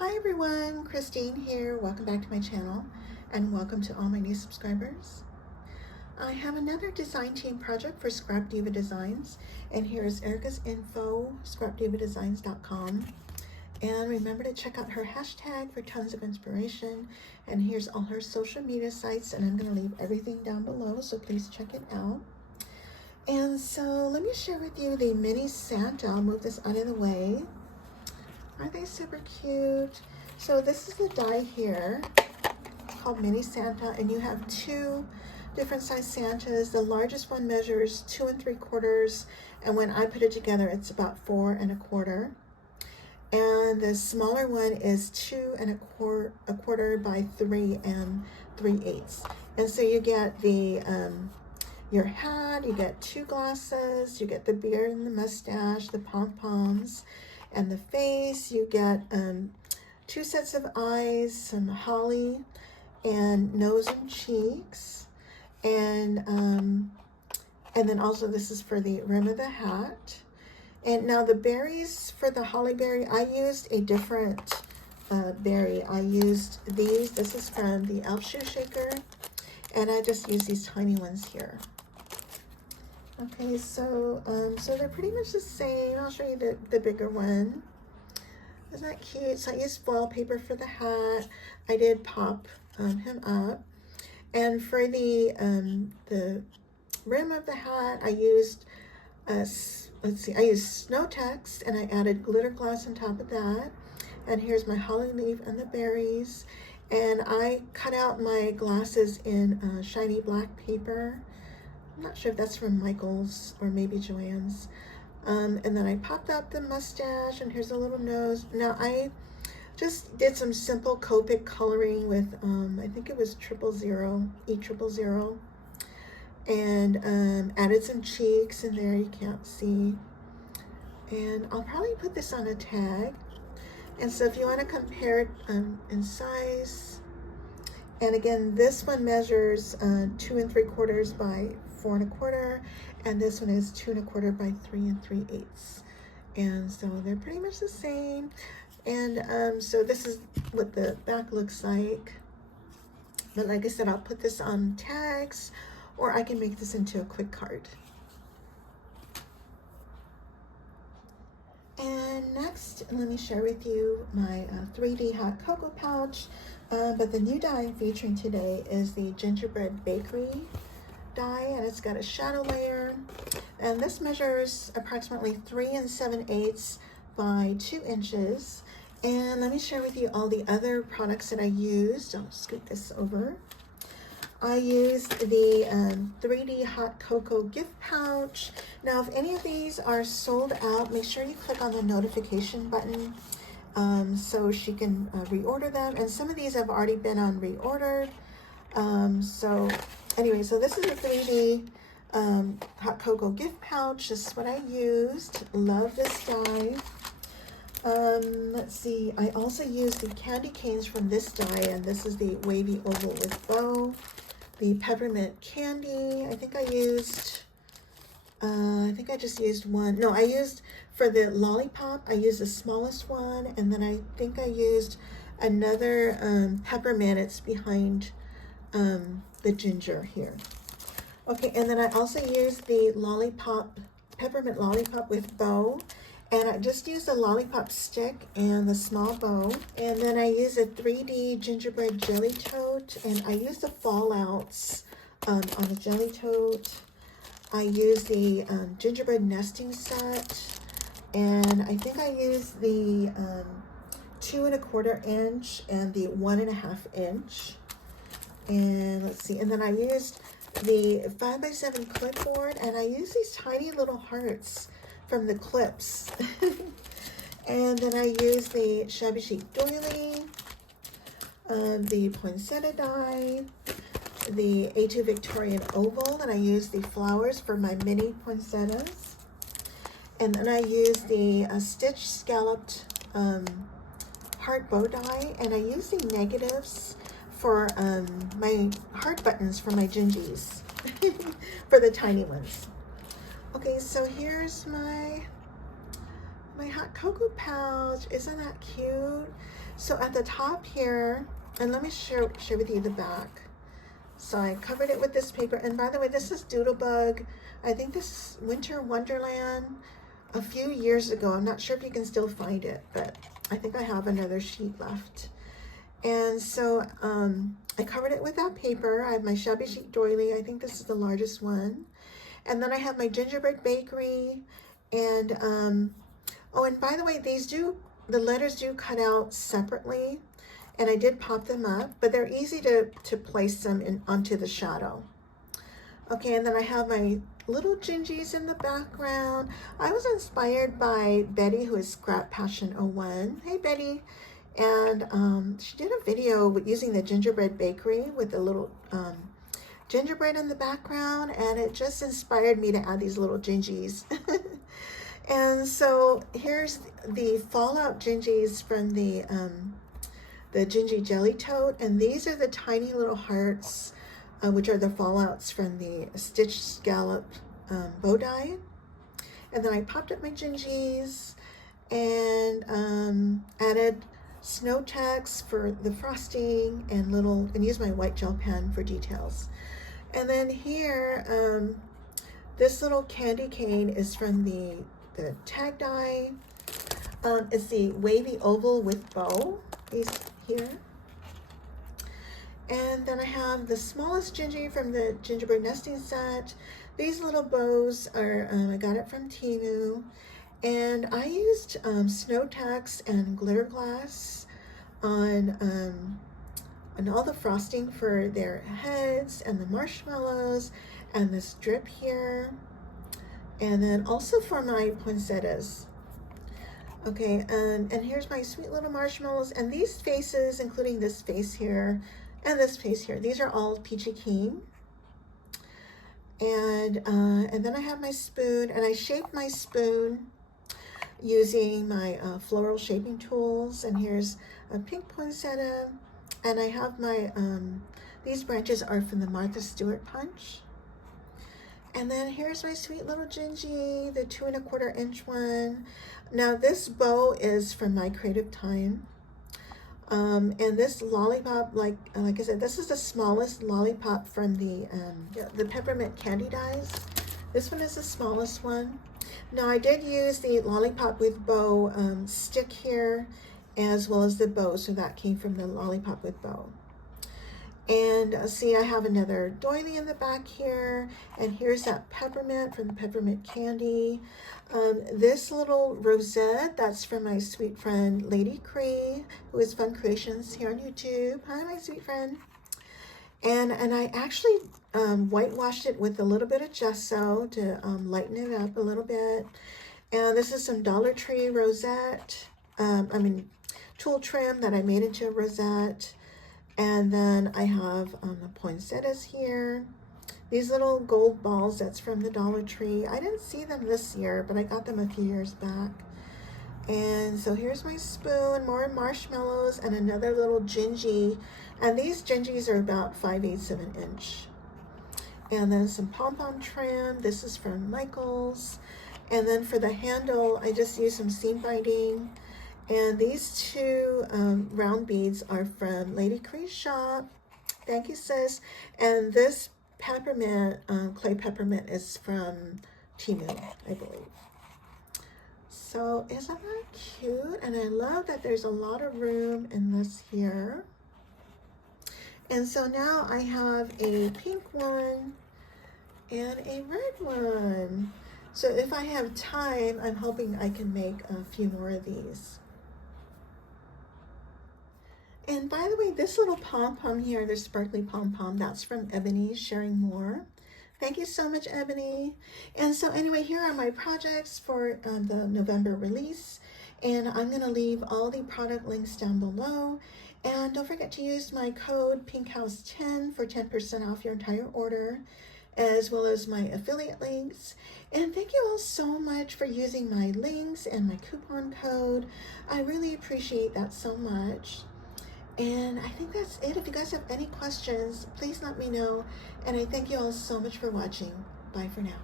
Hi everyone, Christine here. Welcome back to my channel and welcome to all my new subscribers. I have another design team project for Scrap Diva Designs, and here's Erica's info, scrapdivadesigns.com. And remember to check out her hashtag for tons of inspiration. And here's all her social media sites, and I'm going to leave everything down below, so please check it out. And so let me share with you the mini Santa. I'll move this out of the way. Aren't they super cute? So this is the die here called Mini Santa, and you have two different size Santas. The largest one measures 2 3/4, and when I put it together, it's about 4 1/4. And the smaller one is 2 1/4 by 3 3/8. And so you get the your hat, you get 2 glasses, you get the beard and the mustache, the pom-poms, and the face. You get 2 sets of eyes, some holly, and nose and cheeks, and then also this is for the rim of the hat. And now the berries for the holly berry, I used a different berry. I used these. This is from the Elf Shoe Shaker, and I just used these tiny ones here. Okay, so they're pretty much the same. I'll show you the bigger one. Isn't that cute? So I used foil paper for the hat. I did pop him up. And for the rim of the hat, I used, I used Snow Text, and I added glitter gloss on top of that. And here's my holly leaf and the berries. And I cut out my glasses in shiny black paper. I'm not sure if that's from Michael's or maybe Joann's. And then I popped up the mustache, and here's a little nose. Now I just did some simple Copic coloring with, I think it was E000, and added some cheeks in there, you can't see. And I'll probably put this on a tag. And so if you want to compare it in size, and again, this one measures 2 3/4 by 4 1/4, and this one is 2 1/4 by 3 3/8. And so they're pretty much the same. And so this is what the back looks like. But like I said, I'll put this on tags, or I can make this into a quick card. And next, let me share with you my 3D hot cocoa pouch. But the new die I'm featuring today is the Gingerbread Bakery die, and it's got a shadow layer. And this measures approximately 3 7/8 by 2 inches. And let me share with you all the other products that I used. I'll scoot this over. I used the 3D hot cocoa gift pouch. Now, if any of these are sold out, make sure you click on the notification button so she can reorder them. And some of these have already been on reordered. So anyway, so this is a 3D hot cocoa gift pouch. This is what I used. Love this die. Let's see, I also used the candy canes from this die, and this is the Wavy Oval with bow. The Peppermint Candy, I think I used, I think I just used one. No, I used, for the Lollipop, I used the smallest one, and then I think I used another peppermint. It's behind the ginger here. Okay, and then I also used the Lollipop, Peppermint Lollipop with bow. And I just used the lollipop stick and the small bow. And then I used a 3D Gingerbread Jelly Tote. And I used the fallouts on the Jelly Tote. I used the Gingerbread Nesting Set. And I think I used the 2 1/4 inch and the 1 1/2 inch. And let's see. And then I used the 5 by 7 clipboard. And I used these tiny little hearts from the clips. And then I used the Shabby Chic Doily, the poinsettia die, the A2 Victorian Oval, and I used the flowers for my mini poinsettias. And then I used the stitched scalloped heart bow die, and I used the negatives for my heart buttons for my gingies, for the tiny ones. Okay, so here's my hot cocoa pouch. Isn't that cute? So at the top here, and let me share with you the back. So I covered it with this paper, and by the way, this is Doodlebug. I think this is Winter Wonderland a few years ago. I'm not sure if you can still find it, but I think I have another sheet left. And so I covered it with that paper. I have my Shabby Chic Doily. I think this is the largest one. And then I have my Gingerbread Bakery. And oh, and by the way, the letters do cut out separately. And I did pop them up, but they're easy to place them onto the shadow. Okay, and then I have my little gingies in the background. I was inspired by Betty, who is Scrap Passion 01. Hey, Betty. And she did a video using the Gingerbread Bakery with the little gingerbread in the background, and it just inspired me to add these little gingies. And so here's the Fallout gingies from the Gingerbread Jelly Tote, and these are the tiny little hearts, which are the fallouts from the Stitched Scalloped bow die. And then I popped up my gingies and added snow text for the frosting and used my white gel pen for details. And then here, this little candy cane is from the tag die. It's the Wavy Oval with bow. These here. And then I have the smallest gingy from the Gingerbread Nesting Set. These little bows are, I got it from Temu. And I used snow text and glitter glass on all the frosting for their heads and the marshmallows and the strip here. And then also for my poinsettias. Okay, and here's my sweet little marshmallows, and these faces, including this face here and this face here, these are all peachy keen. And then I have my spoon, and I shaped my spoon using my floral shaping tools. And here's a pink poinsettia, and I have my these branches are from the Martha Stewart punch. And then here's my sweet little gingy, the 2 1/4 inch one. Now this bow is from my creative time. And this lollipop, like I said, this is the smallest lollipop from the Peppermint Candy dies. This one is the smallest one. Now I did use the lollipop with bow stick here, as well as the bow, so that came from the lollipop with bow. And see, I have another doily in the back here, and here's that peppermint from the Peppermint Candy. This little rosette, that's from my sweet friend Lady Cree, who is Fun Creations here on YouTube. Hi, my sweet friend. And I actually whitewashed it with a little bit of gesso to lighten it up a little bit. And this is some Dollar Tree rosette, tulle trim that I made into a rosette. And then I have the poinsettias here. These little gold balls, that's from the Dollar Tree. I didn't see them this year, but I got them a few years back. And so here's my spoon, more marshmallows, and another little gingy. And these gingies are about 5/8 of an inch. And then some pom-pom trim. This is from Michael's. And then for the handle, I just used some seam binding. And these two round beads are from Lady Cree's shop. Thank you, sis. And this peppermint, clay peppermint, is from Temu, I believe. So isn't that cute? And I love that there's a lot of room in this here. And so now I have a pink one and a red one. So if I have time, I'm hoping I can make a few more of these. And by the way, this little pom-pom here, the sparkly pom-pom, that's from Ebony, sharing more. Thank you so much, Ebony. And so anyway, here are my projects for the November release. And I'm going to leave all the product links down below. And don't forget to use my code PINKHOUSE10 for 10% off your entire order, as well as my affiliate links. And thank you all so much for using my links and my coupon code. I really appreciate that so much. And I think that's it. If you guys have any questions, please let me know. And I thank you all so much for watching. Bye for now.